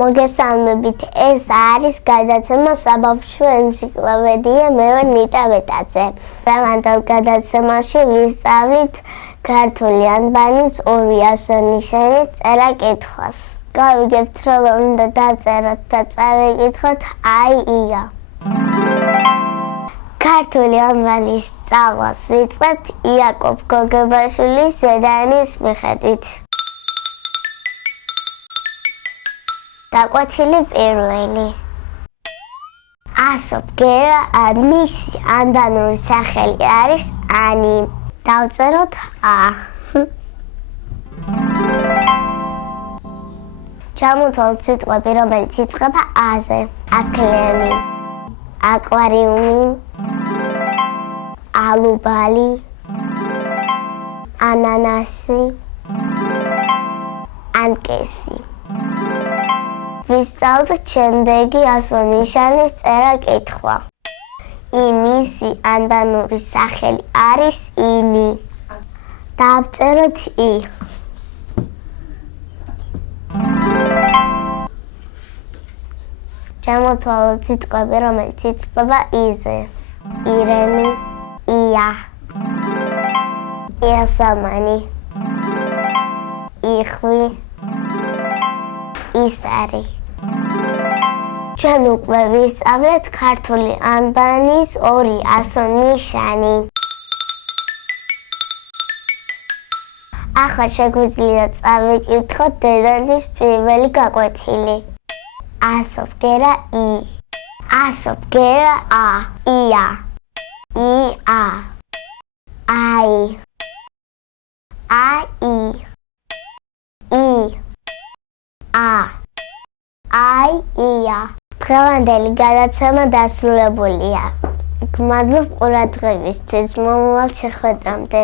მოგესალმებით, ეს არის გადაცემა საბავშვო ენციკლოპედია, მე ვარ ნიტა ვეტაძე. დღევანდელ გადაცემაში ვისწავლით ქართული ანბანის ორი ასონიშნალის წერა-კითხვას. გავიგებთ, როგორ უნდა დაწეროთ და წავიკითხოთ აი-ია. ქართული ანბანის სწავლას ვიწყებთ იაკობ გოგებაშვილის ზედაენის მიხედვით. დაკვეთილი პირველი. ასობგერა მისი ანბანური სახელი არის ანი. დავწეროთ ა. ჩამოთვალოთ სიტყვები, რომელიც იწყება აზე. აკლემი, აკვარიუმი, ალუბალი, ანანასი, ანკესი. ვისწავლეთ შემდეგი ასონიშნალის წერა-კითხვა. მისი ანბანური სახელი არის ინი. დავწეროთ ი. ჩამოთვალოთ სიტყვები, რომელიც იწყება იზე. ირემი, ია, იასამანი, იხვი, ისარი. ჩვენ უკვე ვისწავლეთ ქართული ანბანის ორი ასონიშანი. ახლა შეგვიძლია წავიკითხოთ დედანის პირველი გაკვეთილი. ასობგერა ი. ასობგერა ა. ია. ია. აი. აი. ი. ა. აი-ია. დღევანდელი გადაცემა დასრულებულია. გმადლობ ყურადღებისთვის. მომავალ შეხვედრამდე.